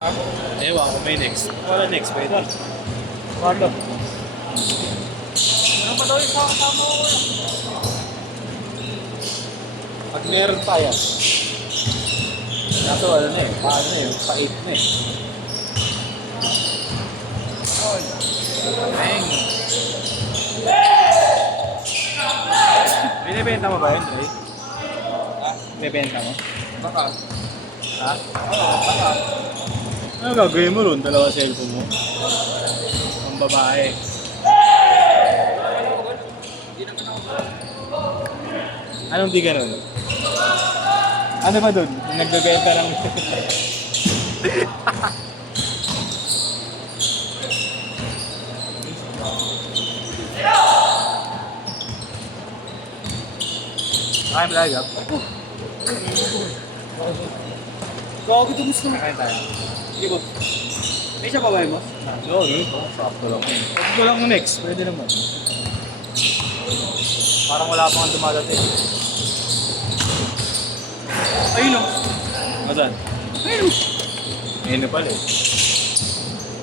Ewan ko, may next. Wala next, pwede. Carlo. Ano ba daw yung kasama ko yun? Pag meron pa yan. Kaso ano na eh, paano na eh, pa-8 na eh. Bang! Binibenta mo ba yun, Dre? Ha? Binibenta mo? Baka. Ha? Oo, baka. Ano gagawin mo ron? Dalawa cellphone mo? Ang babae. Anong di ganun? Ano ba dun? Nagbebenta ng... I'm lag up. Gago ito gusto mo. Kakain tayo. Sige boss. May siya babae boss? Oo, sakto lang. Huwag ko lang next. Pwede naman. Parang wala pang dumadating. Ayun o. Masan? Ayun o. Ayun na pala eh.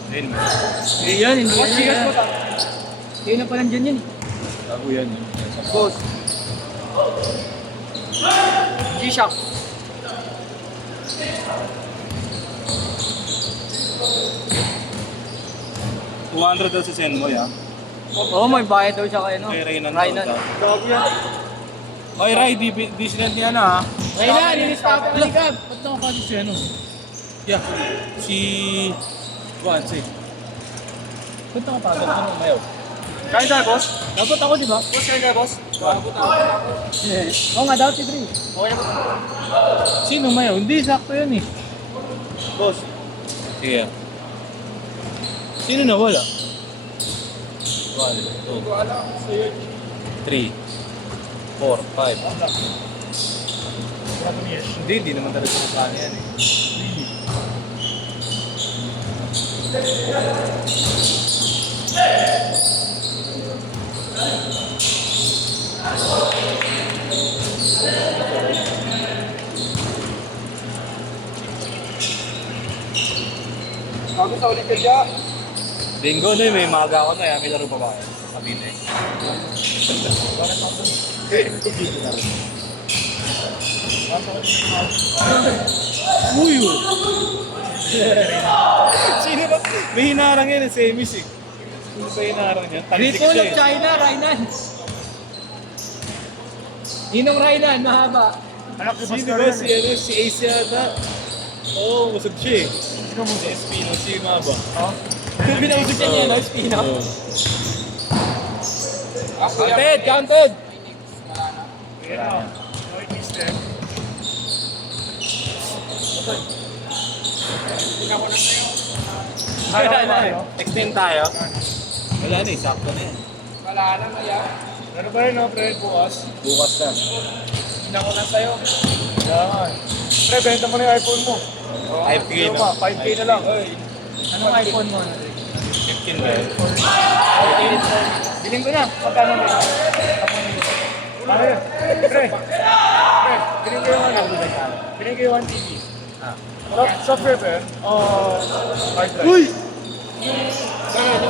Ayun na. Yan, hindi Boss, yan. bigas mo ta. Ayun na pa nandyan yan. Bago yan eh. Boss. G-Shock. $200 daw sa send mo yan. Oo, may bayad daw siya kay ano. Kay Raynan. Raynan. Bago yan. Oy, Ray, di sinend niya na ha. Raynan, linis pa ako ng likab. Ba't nakapasok si ano? Yeah, si... Juanse. Ba't nakapasok? Ano, Mayo? Kain tayo, boss. Dapat ako, di ba? Boss, kain tayo, boss. Gago tayo. Oo nga, dapat si Dre. Okay na po. Sino Mayo? Hindi, sakto yan eh. Boss. Sige. Sino na wala? 1, 2, 3, 4, 5. Hindi naman talaga sa plano yan eh. Gago sa ulit ka dyan. Linggo na may maga ako na yan. May laro pa ba kayo? Kabine. Uy! Sino ba? May hinarang yan, semis eh. Sino ba hinarang yan? Great Tactics Wall siya of eh. China, Raynan. Ninong Raynan, mahaba. Anak ni Sino Pastor ba? yan Si, eh. ano, si Ace yata. Oo, musog siya eh. Sino mo? Si Espino, si Maba. Binausap niya niya, no? Spino. Oo. Counted, counted. Yeah. No, it is there. Wala na eh. Extend tayo. Wala na eh, sakto na yan. Wala na, maya. Ano ba rin, no, pre, bukas? Bukas na. Hinako na sa'yo. Yan. Pre, benta mo na yung iPhone mo. 5K Ano na. ba? 5K na lang. Anong iPhone mo? 15 ba yun? Biling ko na. Magkano na yun? Ano yun? Pre, biling ko yung ano? Biling ko yung 1 TB. Ah. Software ba yun? Hard drive. Uy! Hard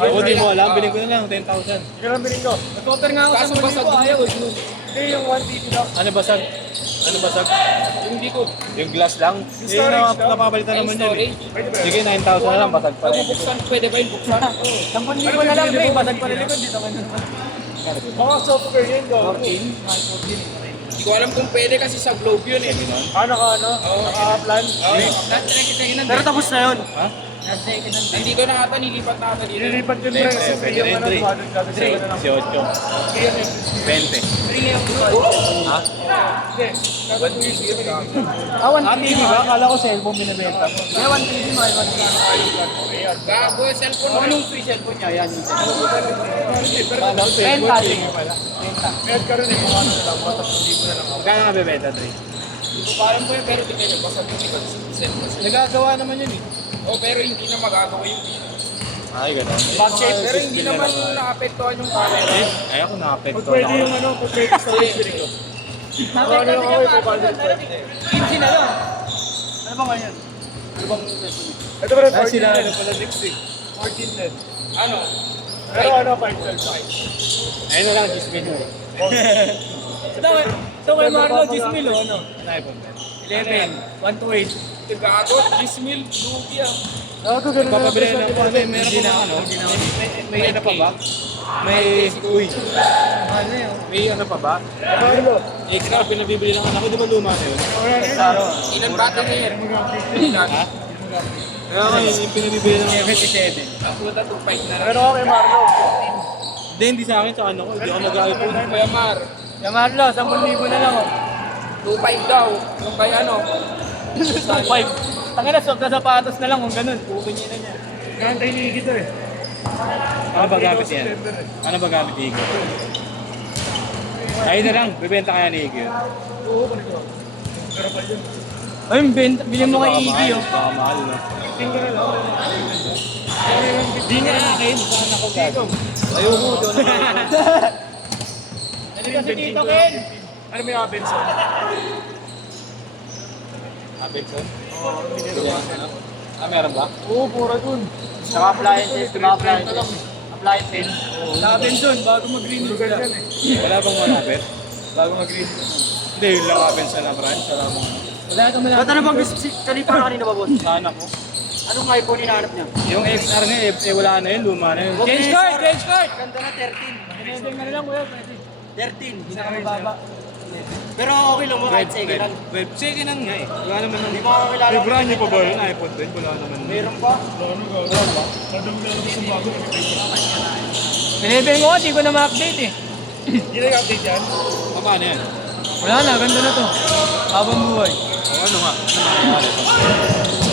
Ako di drive. mo alam, bilhin ko na lang, 10,000. Yun ang biling ko. Nag-offer nga ako sa mga ko. Ayaw. Hindi yung 1 TB lang. Ano basag? Ano basag? Hindi ko. Yung glass lang? Yung Eh, storage lang. napapalitan naman yan eh. Pwede ba yun? Sige, 9,000 na lang, basag pa rin. Buksan, pwede ba yung buksan? 10,000 na lang, pre. Basag pa rin likod. Dito ka naman. Mga software yun, go. 14. Hindi ko alam kung pwede kasi sa Globe yun eh. Ano ka, ano? Naka-plan? Pero tapos na yun. Ha? Hindi ko na ata nilipat na ata dito. Nililipat yun, pre, kasi Pwede yung rin, ano, Dre. 200 na lang. 18. 20. Ha? Awan TV ba? Akala ko cellphone binibenta mo. Ewan TV mo. Gago, cellphone mo. Anong free cellphone niya? Yan yung cellphone. Akala ko cellphone. Renta. TV pala. Meron ka rin eh, mga ano na lang, mga 3,000 na lang. Magkano nga bebenta, Dre? Hindi ko pa alam po yun, pero tingnan nyo. Basta yung cellphone. Nagagawa naman yun eh. Oh, pero hindi na magagawa yung video. Ay, gano'n. Budget, pero hindi naman naapektuhan yung camera. Ay, ako nakapekto. Pag pwede yung ano, pag pwede sa listening ko. Naapektuhan Ano yung yung camera. 15 na lang. Ano ba ngayon? Ano bang cellphone? Ito ba rin, Ah, 14 sila din. ano pala next eh. 14 din. Ano? Pero ano, 512. Ayun na lang, Gismin. Ito kay Marlo, Gismil o ano? Ano iPhone ba? 11, 128. Tigagot, Gismil, lugi ah. Ako, ganun na. Papabili na ako. Meron Hindi ko na ba ako, ano? hindi na ako. May ano pa ba? May, uy, Ano yun? may ano pa ba? Marlo. Extra pinabibili ng anak ko, di ba luma na yun? Ilan battery yan? Ha? Kaya nga yung pinabibili ng anak ko. 77. Puta, 2.5 na lang. Pero ako kay Marlo. Hindi, hindi sa akin, sa ano ko. Hindi ako nag-iPhone. Kuya Mar, Kay Marlo, 10,000 na lang o. 2.5 daw. Yung kay ano? 5. Tanga na, swag na sapatos na lang kung ganun. Pukin niya na niya. Kantay ni Iggy to eh. Ano ba gamit yan? Ano ba gamit ni Igor? Ayun na lang, bibenta kaya ni Igor. Oo, kunin ko. Pero pa yun. Ayun, bilhin mo kay Iggy o. Baka mahal, no? Tingnan na lang. Hindi nga akin, saan ako gago? Ayoko, doon na. Ano kasi dito, Ken? Ano may Abenson? Apexon? Meron ba? Oo, pura dun. Saka appliances, diba appliances? Appliances. Sa Benson, bago mag-green Lugar yan eh. Wala bang malapit? Bago mag-green. Hindi, yun lang Apexon na branch. Wala bang Wala ka malapit. Ba't ano bang gusto si Kalipa kanina ba, boss? sa anak ko. Anong iPhone hinahanap niya? Yung XR nga, wala na yun, luma na yun. Change card! Change card! Ganda na 13. Pinending na lang, kuya. Pwede. 13. Pinakamababa. Pero okay lang mo kahit second hand. Second hand nga eh. Wala naman Hindi mo kakakilala. May brand new pa ba yun? iPhone 10? Wala naman. Meron pa. Nadami na lang sa bago. Pinending ko, di ko na ma-update eh. Hindi na update yan. Paano yan? Wala na, ganda na to. Habang buhay. O ano nga? Ano nangyayari?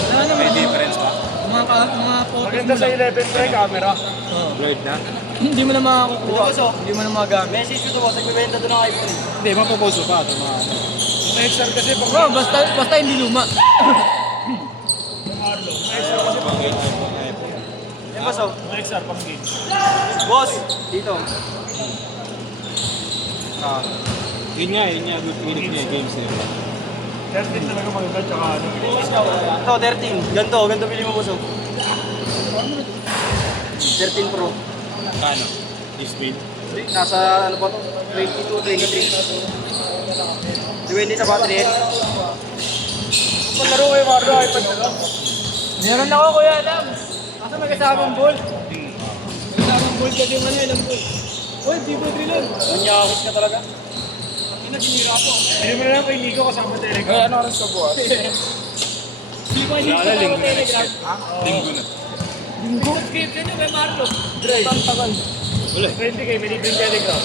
Wala na, May difference pa? mga photos Maganda mo sa lang. 11 try camera. Blurred na? Hindi mo na makakukuha. Boss, oh. Hindi mo na magagamit. Message ko to, boss. Nagbibenta doon ng iPhone. Hindi, mapoposo pa ito mga ano. Yung XR kasi pag Bro, basta hindi luma. Marlo. Yung XR kasi pang games. Eh, boss, oh. Yung XR pang games. Boss, dito. Ah, yun nga, good feeling niya, games niya. 13 talaga maganda tsaka ano. Ito, 13. Ganto pili mo, boss, oh. 13 Pro. Kano? Display? Nasa, ano pa to? 22, 23. 20 sa battery. Kung laro kayo Marlo, iPad na lang. Meron ako, kuya, alam. Kaso may kasamang bolt. May kasamang bolt kasi yung ano, ilang bolt. Uy, Vivo 3 lang. Manyakis ka talaga. Ina, ginira ko. Hindi mo na lang kay Nico kasama Telegram. Ay, ano oras ka bukas? Hindi ko hindi Wala ko na, linggo na next Telegram. year. Linggo na. Linggo. Script yun yung may Marlo. Ang tagal. Wala. 20k, may libreng Telegram.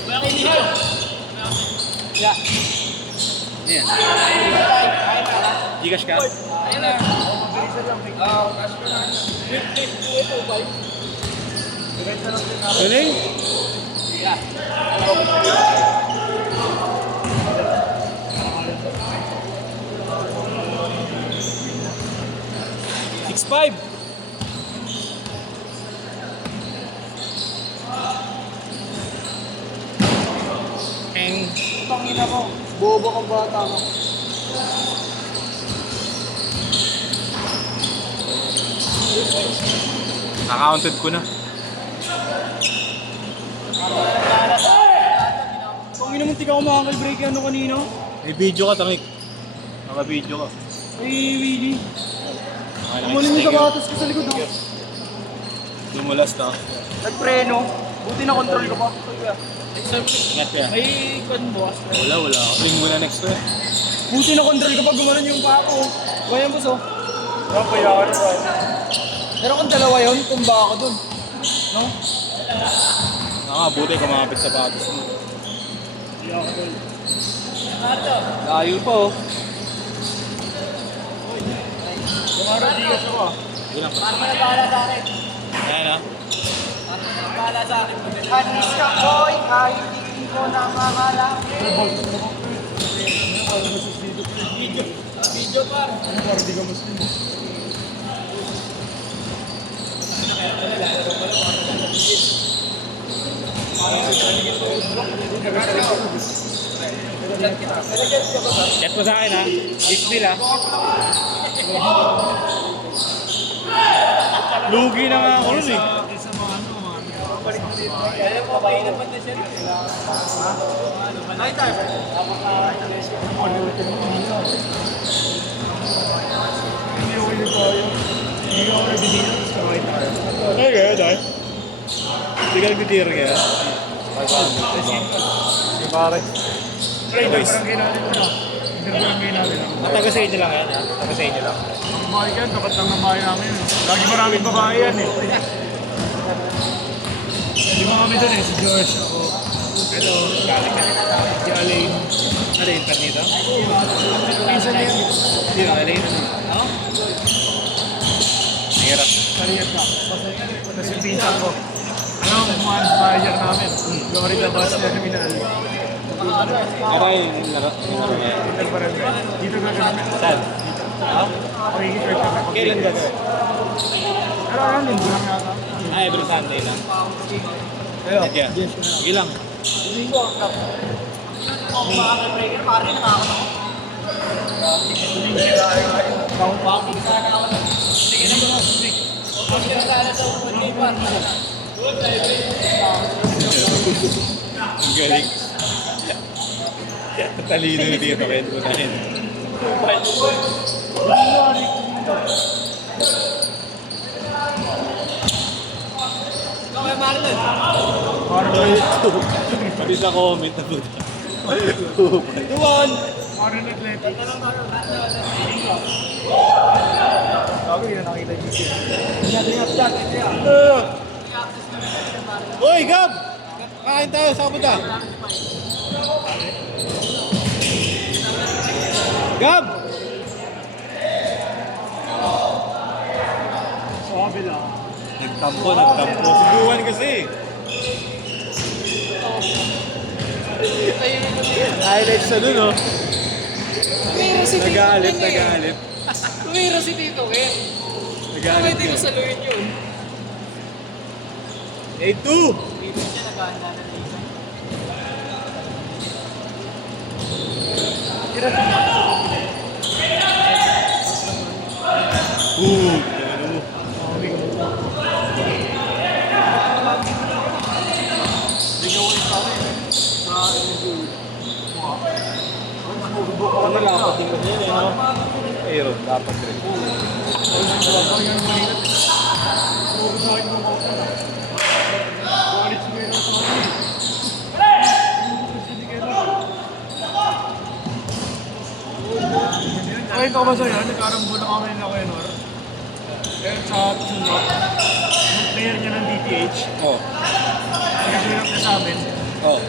Wala kay Nico. Yeah. Yan. Gcash ka? Ayun na. Cash ko na. Tuloy? $6.5. Eng. Pangina mo. Bobo kang bata mo. Accounted ko na. Pangina mo, tika ko makakal-break ano kanino? May video ka, tangik. Naka-video ka. Ay, Willie. Okay, Kumanin mo sa batas ko sa likod, oh. Lumulas na. Nagpreno. Buti na control ko pa. Ingat ka. May kon boss. Wala. Linggo na next week. Buti na control ko pag gumanon yung paa ko. Kaya mo so. Ano pa yakan mo? Pero kung dalawa yun, tumba ako dun. No? Buti kumapit sa batos mo. Layo pa oh. Kumara di ka siya ko. Yun lang. Paano nagpala sa akin? Ayan ha. Paano nagpala sa akin? Anis ka, boy. Kahit hindi ko na mamala. Video par. Ano para di ka Muslim? Chat mo sa akin ha. Big deal ha. Lugi na nga ako nun eh. Kaya po, kayo naman na siya. Ay, tayo. Hindi ako yun tayo. Hindi ako nagdidino. Tapos kamain tayo. Ay, kaya tayo. Hindi ka nagdidino kaya. Di pare. Pre, barangay natin mo na. Barangay natin. Taga sa inyo lang yan, ha? Taga sa inyo lang. Ang bahay yan, tapat lang ng bahay namin. Lagi maraming babae yan eh. Lima kami doon eh, si George, ako. Ito, si Alain. Alain pa dito? Pinsan niya yan. Hindi lang, Alain ano? Hirap. Kariyak ka. Tapos yung pinsan ko. Ano, kumahan sa manager namin. Florida Bus na kami na alin. Aray, yung laro niya. Dito pa rin. Dito ka namin. Saan? Pakikipert kami. Kailan ka to? Pero ano, linggo lang yata. Ah, every Sunday lang. Hello. Yeah. Sige lang. Ang galing. Talino na dito kayo unahin. Okay, Marlon. Pati sa comment na buta. Duwan. Foreign Athletic. Sabi yun, nakita niyo. Hoy, Gab! Kain tayo sa Abuda. Gab! Sabi lang. Nagtampo. Subuhan kasi. Highlights na dun, oh. Tumira si Tito Nagalit. Tumira si Tito Ken. Nagalit Pwede ko ka. saluhin yun. 8-2! Dito siya nag-aanda ng isa. Ano lang ako tingnan niya, eh, no? Pero dapat rin. Ay, ito ba sa'yo? Nagkarambo na kami na Kenor. Pero sa sunod, yung player niya ng DTH, Oh. nagkasulap niya sa amin. Oh.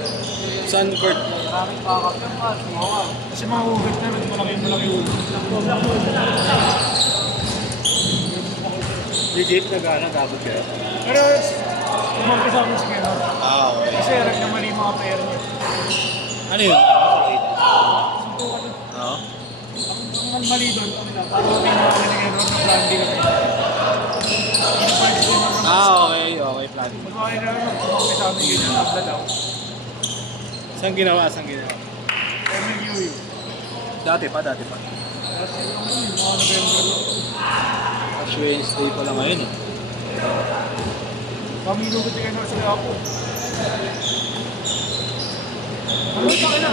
Sun court. Maraming backup yung mga sumawa. Kasi mga hugot na, malaki hugot. Legit na gana, dapat kaya. Pero, umampi sa amin si Kenor. Ah, okay. Kasi rag na mali mga player niya. Ano yun? Oo. Ang mali doon, kami lang. Parang pinuha kami ni Kenor ng plan B kami. Ah, okay. Okay, plan. Magkakali na lang, umampi sa amin ganyan, tabla daw. Saan ginawa? MLUU. Dati pa. Tapos yung mga November lang. Ash Wednesday pa lang ngayon, eh. Kami lugot si Kenor sa Lapo. Ano sa akin na?